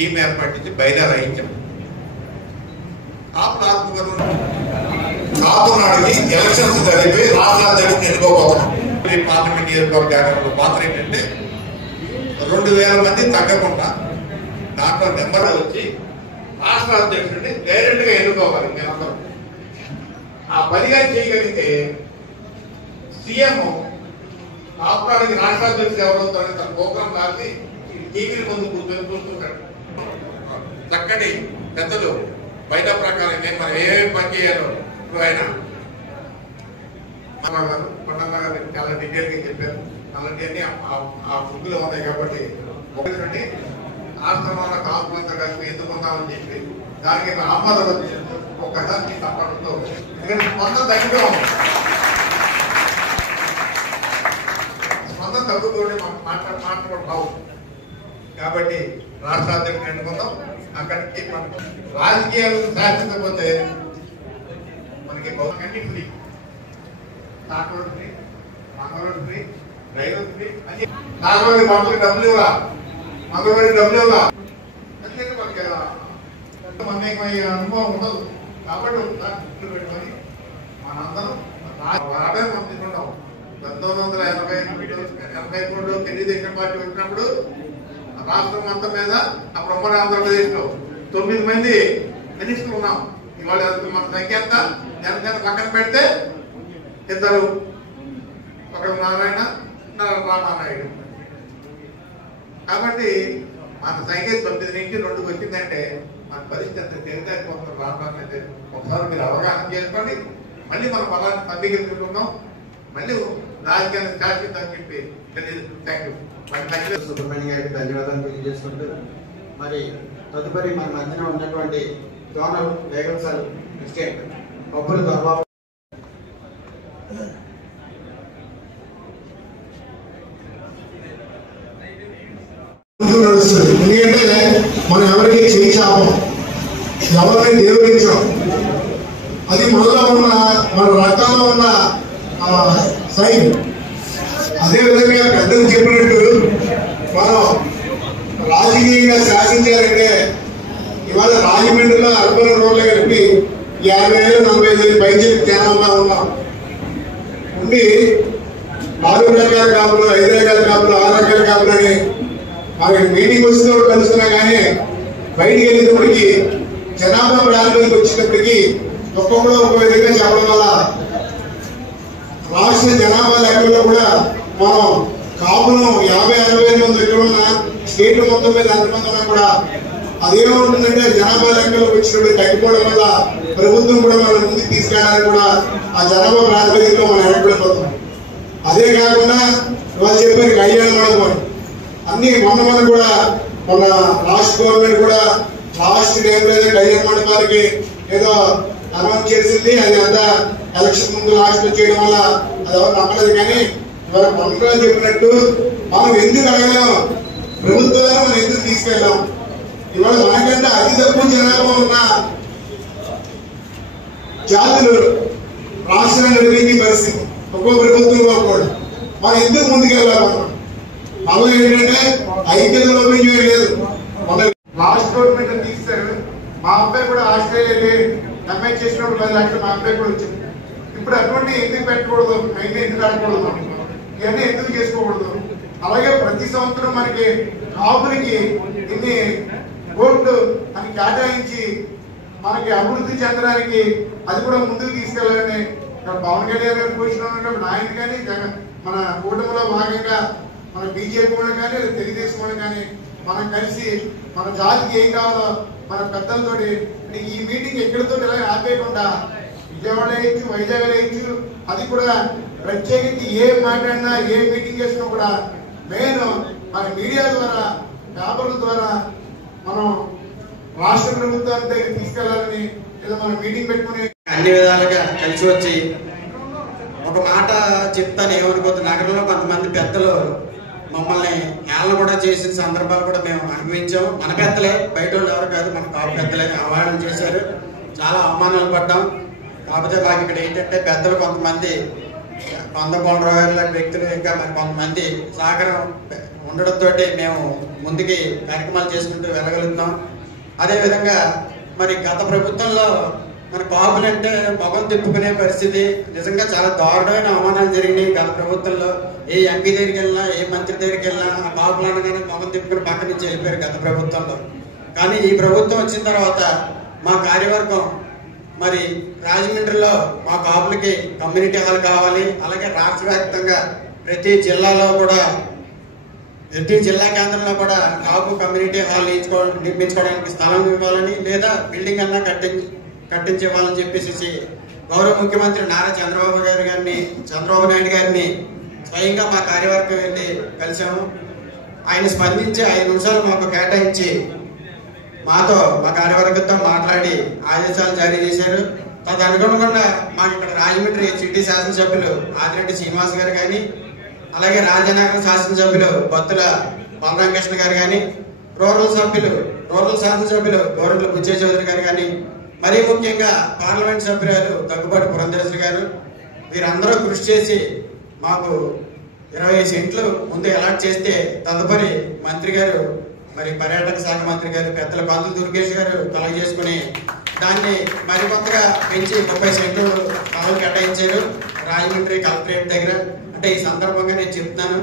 Team ఏర్పాటు చేసి బయలుదేరాయించాం. కాపునాడికి elections జరిపి రాష్ట్రాధ్యక్షుని ఎన్నుకోబోతున్నాం. పార్లమెంట్ నియోజకవర్గ పాత్ర ఏంటంటే 2000 మంది తగ్గకుండా దాంట్లో నెంబర్ వచ్చి రాష్ట్ర అధ్యక్షుడిని డైరెక్ట్ గా ఎన్నుకోవాలి. మేమందరం ఆ పనిగా చేయగలిగితే సీఎం కాపునాడికి రాష్ట్ర అధ్యక్షుడు ఎవరవుతారని తన ప్రోగ్రాం రాసి టీవీ ముందు కూర్చొని చూస్తుంటాడు. చక్కటి పెద్దలు బయట ప్రకారం నేను మనం ఏమేమి పని చేయాలో ఇప్పుడు ఆయన కొండమ్మ గారు చాలా డీటెయిల్ గా చెప్పారు. అలాంటివన్నీ ఆ బుక్ లో ఉన్నాయి. కాబట్టి ఒకటి ఆశ్రమాల కాపులంతా కలిసి ఎత్తుకుందామని చెప్పి దానికి ఆమోదం ఒక్కసారి తప్పడంతో ఎందుకంటే స్పందన తగ్గిపోం, స్పందన తగ్గుతోనే మాట్లాడుకోవడం బాగుంది. కాబట్టి రాష్ట్ర అధ్యక్షుడు ఎన్నుకుందాం. అక్కడికి మనకు రాజకీయాలు శాసించకపోతే మనకి అన్ని ఫ్రీ, తాకూరు free, Mangaluru free, driver free అని తాకూరు మందులు డబ్బులు ఇవ్వాల, మంగళూరు డబ్బులు ఇవ్వాల. ఎందుకంటే మనకి మనకి అనుభవం ఉండదు. కాబట్టి ఒకసారి పెట్టుకొని మనందరం పంపించుకుంటాం. 1983 తెలుగుదేశం పార్టీ వచ్చినప్పుడు రాష్ట్రం అంతా మీద అప్పుడు ఉమ్మడి ఆంధ్రప్రదేశ్ లో 9 మంది మినిస్టర్లు ఉన్నాం. ఇవాళ మన సంఖ్య ఎంత? జనసేన పక్కన పెడితే 2, ఒకరు నారాయణ, రామానాయుడు. కాబట్టి మన సంఖ్య 9 నుంచి 2కి వచ్చిందంటే మన పరిస్థితి అంత తెలియకపోతున్నారు. రావడానికి ఒకసారి మీరు అవగాహన చేసుకోండి. మళ్ళీ మనం పలాన్ని పంపించుకుంటున్నాం, మళ్ళీ రాజకీయాన్ని శాశ్వతని చెప్పి తెలియదు. Thank you. సుబ్రహ్మణ్యం గారికి ధన్యవాదాలు తెలియజేసుకుంటూ మరి తదుపరి మన మధ్యన ఉన్నటువంటి జోనల్ లీగల్ సెల్ ప్రెసిడెంట్ పప్పుల దొరబాబు నడుస్తుంది. ఎందుకంటే మనం ఎవరికి చేయి చాపం, ఎవరిని దేవుడించాం. అది మనలో ఉన్న మన రక్తంలో ఉన్న సైన్. అదేవిధంగా పెద్దలు చెప్పినట్టు మనం రాజకీయంగా శాసించాలంటే ఇవాళ రాజమండ్రిలో అర్బన్ రోడ్లు కలిపి 50,000 40,000 పైచీలు జనాభా ఉన్నాం. ఉండి 4 రకాల కాపులు, 5 రకాల కాపులు, 6 రకాల కాపులు అని మనకి మీటింగ్ వచ్చిన కలుస్తున్నా కానీ బయటికి వెళ్ళేటప్పటికి జనాభా ప్రాంతానికి వచ్చేటప్పటికి ఒక్కొక్కరు ఒక విధంగా చెప్పడం వల్ల రాష్ట్ర జనాభా లెక్కల్లో కూడా మనం కాపును 50-60 మంది ఎక్కడ ఉన్నా స్టేట్ మొత్తం మీద ఎంతమంది ఉన్నా కూడా అదేమవుతుందంటే జనాభా లెక్కలు వచ్చినప్పుడు తగ్గిపోవడం వల్ల ప్రభుత్వం కూడా మనం ముందుకు తీసుకెళ్ళడానికి కూడా ఆ జనాభా ప్రాతిపదికలో మనం వెనకబడిపోతాం. అదే కాకుండా వాళ్ళు చెప్పారు కళ్యాణ మండపం అన్ని మొన్న కూడా మన రాష్ట్ర గవర్నమెంట్ కూడా లాస్ట్ టైంలో కళ్యాణ మండపాలకి ఏదో అనౌన్స్ చేసింది. అది అంతా ఎలక్షన్ ముందు లాస్ట్ చేయడం వల్ల అది ఎవరు నమ్మలేదు. కానీ ఇవాళ మంత్రులు చెప్పినట్టు మనం ఎందుకు అడగలేము, ప్రభుత్వాన్ని మనం ఎందుకు తీసుకెళ్ళాం. ఇవాళ మనకంటే అతి తక్కువ జనాభా ఉన్న జాతులు రాష్ట్రాన్ని నడిపే పరిస్థితి ఒక్కో ప్రభుత్వంలో కూడా మనం ఎందుకు ముందుకెళ్ళాలి. మనం ఏంటంటే ఐక్యత లోపించలేదు. మన లాస్ట్ గవర్నమెంట్ తీస్తారు. మా అబ్బాయి కూడా ఆస్ట్రేలియా ఎంఐ చేసినప్పుడు 10 లక్షలు మా అబ్బాయి కూడా వచ్చింది. ఇప్పుడు అటువంటి ఎందుకు పెట్టకూడదు, అయితే ఎందుకు ఆడకూడదు, ఇవన్నీ ఎందుకు చేసుకోకూడదు. అలాగే ప్రతి సంవత్సరం మనకి కాపులకి ఇన్ని కోట్లు అని కేటాయించి మనకి అభివృద్ధి చెందడానికి అది కూడా ముందుకు తీసుకెళ్ళాలని పవన్ కళ్యాణ్ గారి పొజిషన్ ఆయన కానీ మన కూటమిలో భాగంగా మన బీజేపీ కూడా కానీ తెలుగుదేశం కూడా కానీ మనం కలిసి మన జాతికి ఏం కావాలో మన పెద్దలతోటి ఈ మీటింగ్ ఎక్కడితో ఇలా ఆపేయకుండా విజయవాడ వేయచ్చు, వైజాగ్ వేయచ్చు. అది కూడా ప్రత్యేకించి ఏ మాట్లాడినా ఏ మీటింగ్ చేసినా కూడా మెయిన్ మన మీడియా ద్వారా పేపర్ల ద్వారా మనం రాష్ట్ర ప్రభుత్వాన్ని దగ్గర తీసుకెళ్లాలని లేదా మనం మీటింగ్ పెట్టుకుని అన్ని విధాలుగా కలిసి వచ్చి ఒక మాట చెప్తాను. ఏమనుకోద్దు, నగరంలో కొంతమంది పెద్దలు మమ్మల్ని హేళన కూడా చేసిన సందర్భాలు కూడా మేము అనుభవించాం. మన పెద్దలే, బయట వాళ్ళు ఎవరు కాదు, మన కాపు పెద్దలే అవమానం చేశారు. చాలా అవమానాలు పడ్డాం. కాకపోతే మాకు ఇక్కడ ఏంటంటే పెద్దలు కొంతమంది 100 వ్యక్తులు ఇంకా మరి కొంతమంది సహకారం ఉండడంతో మేము ముందుకి కార్యక్రమాలు చేసుకుంటూ వెళ్ళగలుగుతున్నాం. అదేవిధంగా మరి గత ప్రభుత్వంలో మన కాపులంటే మొగం తిప్పుకునే పరిస్థితి, నిజంగా చాలా దారుణమైన అవమానాలు జరిగినాయి గత ప్రభుత్వంలో. ఏ ఎంపీ దగ్గరికి వెళ్ళినా, ఏ మంత్రి దగ్గరికి వెళ్ళినా ఆ కాపులు అనగానే మొగం తిప్పుకుని పక్క నుంచి వెళ్ళిపోయారు గత ప్రభుత్వంలో. కానీ ఈ ప్రభుత్వం వచ్చిన తర్వాత మా కార్యవర్గం మరి రాజమండ్రిలో మా కాపులకి కమ్యూనిటీ హాల్ కావాలి, అలాగే రాష్ట్ర వ్యాప్తంగా ప్రతి జిల్లాలో కూడా ప్రతి జిల్లా కేంద్రంలో కూడా కాపు కమ్యూనిటీ హాల్ నిర్మించుకోవడానికి స్థలం ఇవ్వాలని, లేదా బిల్డింగ్ అన్నా కట్టించివ్వాలని చెప్పేసి గౌరవ ముఖ్యమంత్రి నారా చంద్రబాబు నాయుడు గారిని స్వయంగా మా కార్యవర్గం వెళ్ళి కలిసాము. ఆయన స్పందించి 5 నిమిషాలు మాకు కేటాయించి మాతో మా కార్యవర్గంతో మాట్లాడి ఆదేశాలు జారీ చేశారు. తదనుగుణంగా మాకు ఇక్కడ రాజమండ్రి సిటీ శాసనసభ్యులు ఆదిరెడ్డి శ్రీనివాస్ గారు కానీ, అలాగే రాజనగరం శాసనసభ్యులు బత్తుల బలరామకృష్ణ గారు కానీ, రూరల్ శాసనసభ్యులు గౌరవ బుచ్చే చౌదరి గారు కానీ, మరీ ముఖ్యంగా పార్లమెంట్ సభ్యురాలు దగ్గుబాటి పురంధేశ్వరి గారు, వీరందరూ కృషి చేసి మాకు 20 సెంట్లు ముందు అలాట్ చేస్తే తదుపరి మంత్రి గారు మరి పర్యాటక శాఖ మంత్రి గారు పెద్దల పంతులు దుర్గేష్ గారు కలెక్ట్ చేసుకుని దాన్ని మరికొత్తగా పెంచి 30 సెంట్లు స్థలం కేటాయించారు రాజమండ్రి కలెక్టరేట్ దగ్గర. అంటే ఈ సందర్భంగా నేను చెప్తున్నాను,